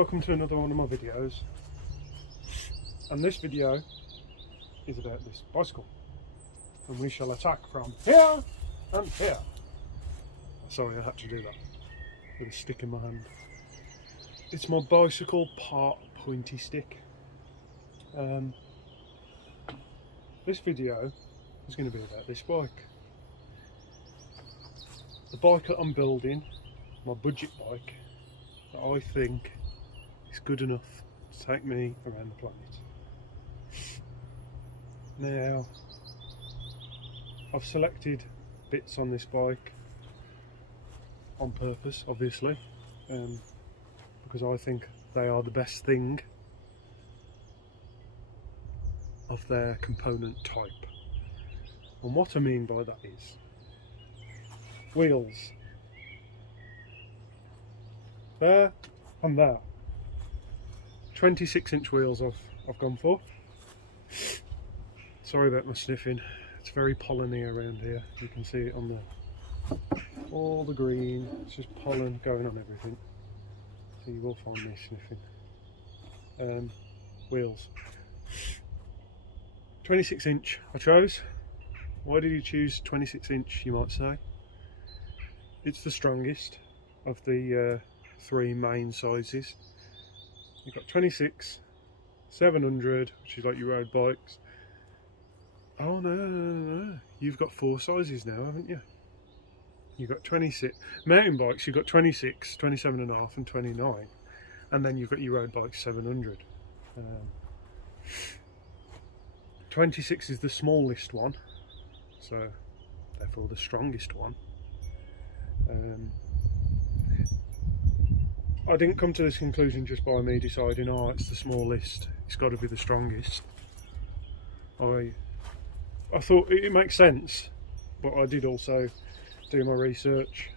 Welcome to another one of my videos, and this video is about this bicycle, and we shall attack from here and here. Sorry, I had to do that with a stick in my hand. It's my bicycle part pointy stick. This video is going to be about this bike. The bike that I'm building, my budget bike, that I think is good enough to take me around the planet. Now, I've selected bits on this bike on purpose, obviously, because I think they are the best thing of their component type. And what I mean by that is wheels. There and there. 26-inch wheels I've gone for. Sorry about my sniffing. It's very polleny around here. You can see it on all the green. It's just pollen going on everything. So you will find me sniffing. Wheels. 26-inch I chose. Why did you choose 26-inch, you might say? It's the strongest of the three main sizes. You've got 26, 700, which is like your road bikes. Oh no, you've got four sizes now, haven't you? You've got 26 mountain bikes. You've got 26, 27.5 and 29, and then you've got your road bikes 700. 26 is the smallest one, so therefore the strongest one. I didn't come to this conclusion just by me deciding, oh, it's the smallest, it's got to be the strongest. I thought it makes sense, but I did also do my research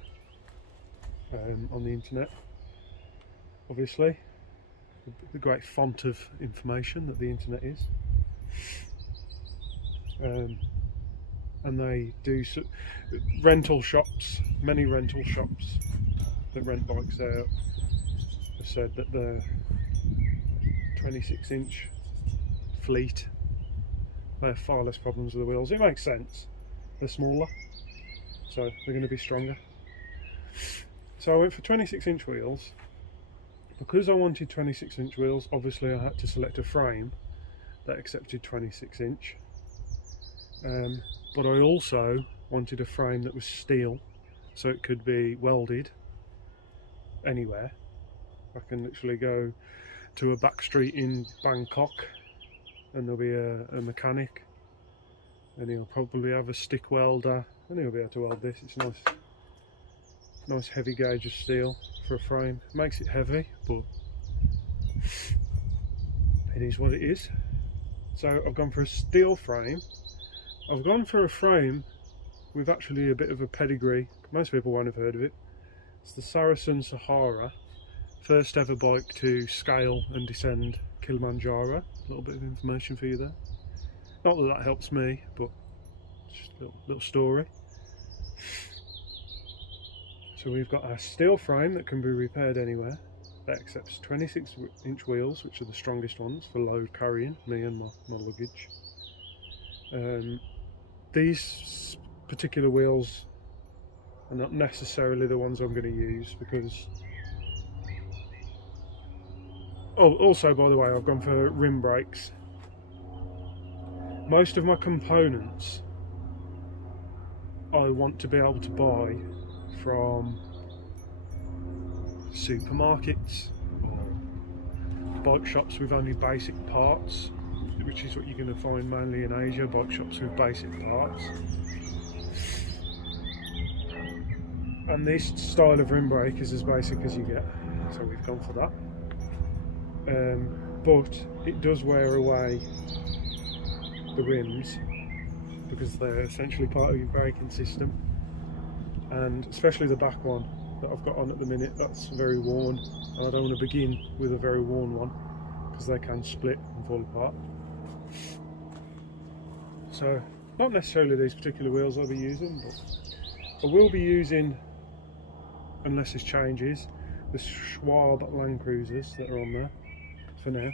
on the internet, obviously, the great font of information that the internet is. And they do rental shops, many rental shops that rent bikes out have said that the 26-inch fleet, they have far less problems with the wheels. It makes sense. They're smaller, so they're going to be stronger. So I went for 26-inch wheels. Because I wanted 26-inch wheels, obviously I had to select a frame that accepted 26-inch. But I also wanted a frame that was steel, so it could be welded anywhere. I can literally go to a back street in Bangkok and there'll be a mechanic, and he'll probably have a stick welder and he'll be able to weld this. It's nice heavy gauge of steel for a frame. It makes it heavy, but it is what it is. So I've gone for a steel frame. I've gone for a frame with actually a bit of a pedigree. Most people won't have heard of it. It's the Saracen Sahara, first ever bike to scale and descend Kilimanjaro. A little bit of information for you there. Not that that helps me, but just a little story. So we've got a steel frame that can be repaired anywhere. That accepts 26-inch wheels, which are the strongest ones for load carrying, me and my luggage. These particular wheels are not necessarily the ones I'm going to use because... Oh, also, by the way, I've gone for rim brakes. Most of my components I want to be able to buy from supermarkets or bike shops with only basic parts, which is what you're going to find mainly in Asia, bike shops with basic parts. And this style of rim brake is as basic as you get, so we've gone for that. But it does wear away the rims because they're essentially part of your braking system, and especially the back one that I've got on at the minute, that's very worn, and I don't want to begin with a very worn one because they can split and fall apart. So not necessarily these particular wheels I'll be using, but I will be using, unless this changes, the Schwab Land Cruisers that are on there for now.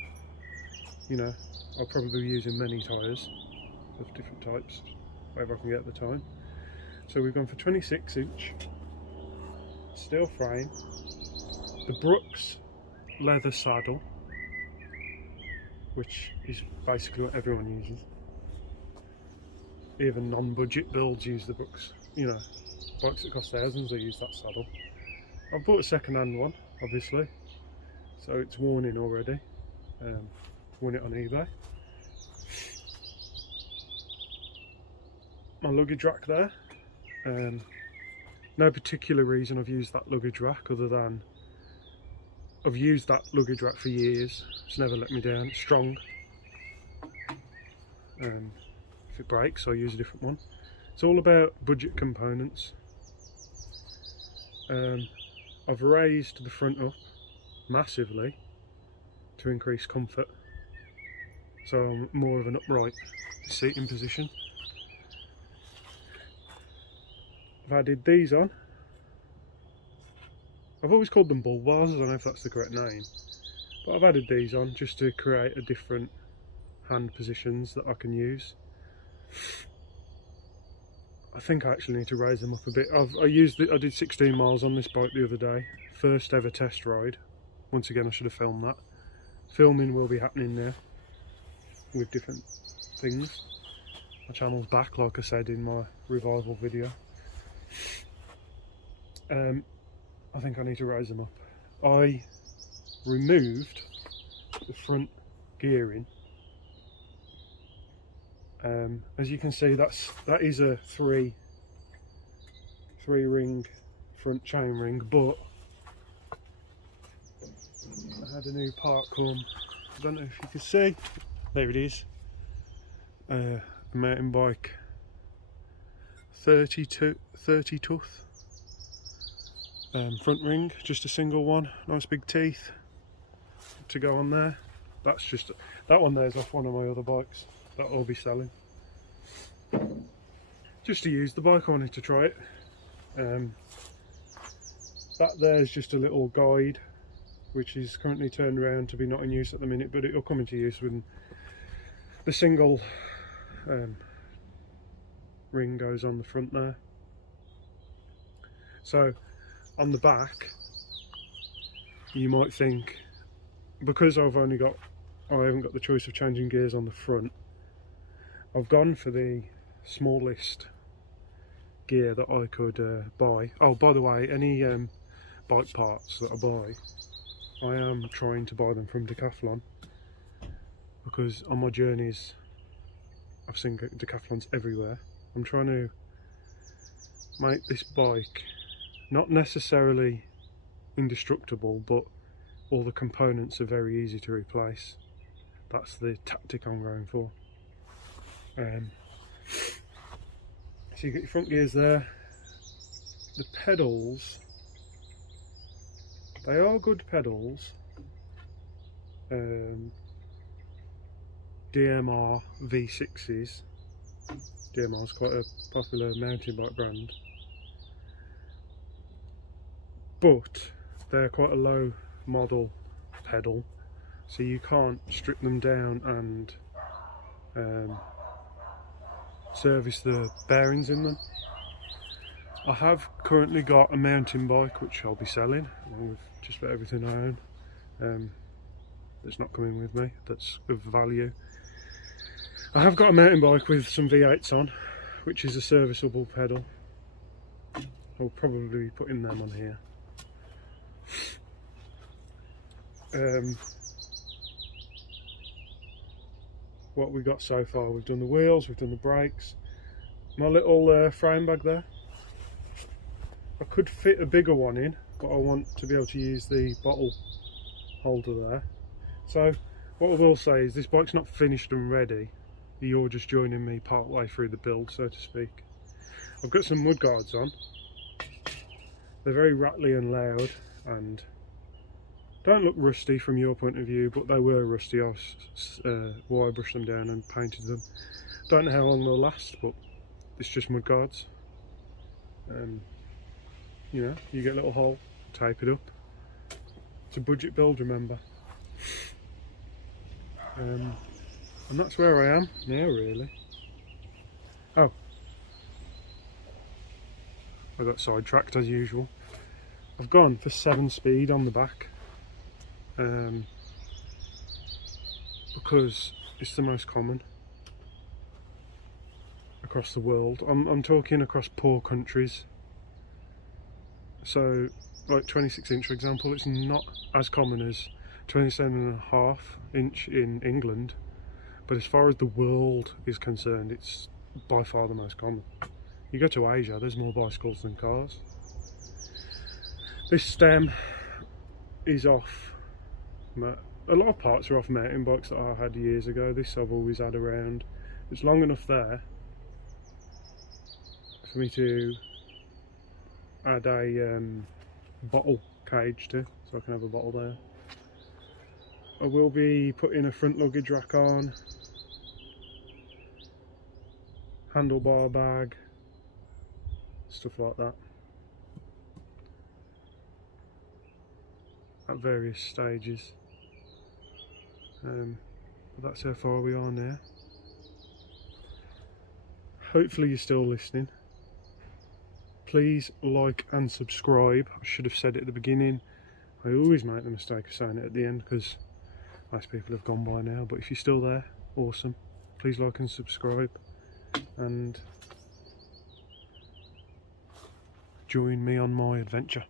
You know, I'll probably be using many tyres of different types, whatever I can get at the time. So we've gone for 26-inch steel frame, the Brooks leather saddle, which is basically what everyone uses. Even non-budget builds use the Brooks. You know, bikes that cost thousands, they use that saddle. I've bought a second-hand one, obviously, so it's worn in already. Won it on eBay. My luggage rack there. No particular reason I've used that luggage rack other than I've used that luggage rack for years. It's never let me down. It's strong. If it breaks, I'll use a different one. It's all about budget components. I've raised the front up massively to increase comfort, so I'm more of an upright seating position. I've added these on. I've always called them bull bars, I don't know if that's the correct name, but I've added these on just to create a different hand positions that I can use. I think I actually need to raise them up a bit. I did 16 miles on this bike the other day, first ever test ride. Once again, I should have filmed that. Filming will be happening now with different things. My channel's back, like I said in my revival video. I think I need to raise them up. I removed the front gearing. As you can see, that is a three ring front chain ring, but I had a new part come. I don't know if you can see. There it is. A mountain bike 30 tooth front ring, just a single one, nice big teeth to go on there. That one there is off one of my other bikes that I'll be selling. Just to use the bike, I wanted to try it. That there's just a little guide which is currently turned around to be not in use at the minute, but it'll come into use when the single ring goes on the front there. So on the back, you might think, because I haven't got the choice of changing gears on the front, I've gone for the smallest gear that I could buy. Oh, by the way, any bike parts that I buy, I am trying to buy them from Decathlon, because on my journeys I've seen Decathlons everywhere. I'm trying to make this bike not necessarily indestructible, but all the components are very easy to replace. That's the tactic I'm going for. So you get your front gears there. The pedals, they are good pedals. DMR V6s. DMR is quite a popular mountain bike brand, but they're quite a low model pedal, so you can't strip them down and service the bearings in them. I have currently got a mountain bike which I'll be selling, along with just about everything I own, that's not coming with me, that's of value. I have got a mountain bike with some V8s on, which is a serviceable pedal. I'll probably be putting them on here. What we got so far, we've done the wheels, we've done the brakes. My little frame bag there, I could fit a bigger one in, but I want to be able to use the bottle holder there. So what I will say is this bike's not finished and ready. You're just joining me part way through the build, so to speak. I've got some mudguards on. They're very rattly and loud and don't look rusty from your point of view, but they were rusty. I wire brushed them down and painted them. Don't know how long they'll last, but it's just mudguards. You know, you get a little hole, tape it up, It's a budget build, remember. And that's where I am now, really. Oh, I got sidetracked as usual. I've gone for 7-speed on the back because it's the most common across the world. I'm talking across poor countries. So, like 26-inch, for example, it's not as common as 27.5-inch in England, but as far as the world is concerned, it's by far the most common. You go to Asia, there's more bicycles than cars. This stem is off. A lot of parts are off mountain bikes that I had years ago. This I've always had around. It's long enough there for me to add a bottle cage to, so I can have a bottle there. I will be putting a front luggage rack on, handlebar bag, stuff like that, at various stages. But that's how far we are now. Hopefully you're still listening. Please like and subscribe. I should have said it at the beginning. I always make the mistake of saying it at the end because most people have gone by now, but if you're still there, awesome. Please like and subscribe and join me on my adventure.